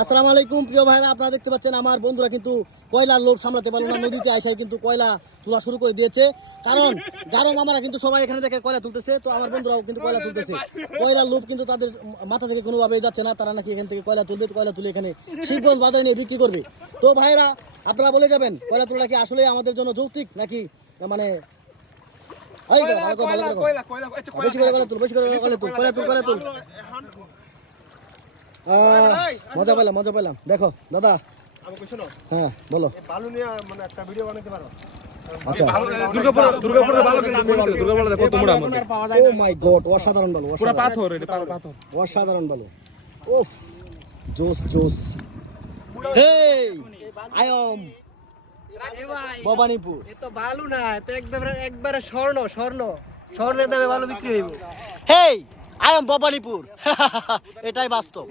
আসসালামু আলাইকুম প্রিয় ভাইরা, আপনারা দেখতে পাচ্ছেন আমার বন্ধুরা কিন্তু কয়লার লোভ সামলাতে পারলো না, নদীতে আইসাই কিন্তু কয়লা তোলা শুরু করে দিয়েছে। কারণ গারো মামারা কিন্তু সবাই এখানে দেখে কয়লা তুলতেছে, তো আমার বন্ধুরাও কিন্তু কয়লা তুলতেছে। কয়লার লোভ কিন্তু তাদের মাথা থেকে কোনোভাবে যাচ্ছে না, তারা নাকি এখান থেকে কয়লা তুলবে, কয়লা তুলে এখানে শিবগঞ্জ বাজারে নিয়ে বিক্রি করবে। তো ভাইরা আপনারা বলে যাবেন কয়লা তোলা কি আসলে আমাদের জন্য যৌক্তিক নাকি মানে বেশি করে কয়লা তুল, বেশি করে কয়লা তুল, কয়লা তুল, কয়লা তুল। মজা পেলাম দেখো দাদা। হ্যাঁ বলো। অসাধারণ বালু, অসাধারণ বালু। ওফ জোস জোস। আয়ম ভবানীপুর এ তো বালু না, এত একবারে স্বর্ণ স্বর্ণ স্বর্ণের দামে বালু বিক্রি হইব। Hey I am Bhowanipur. এটাই বাস্তব।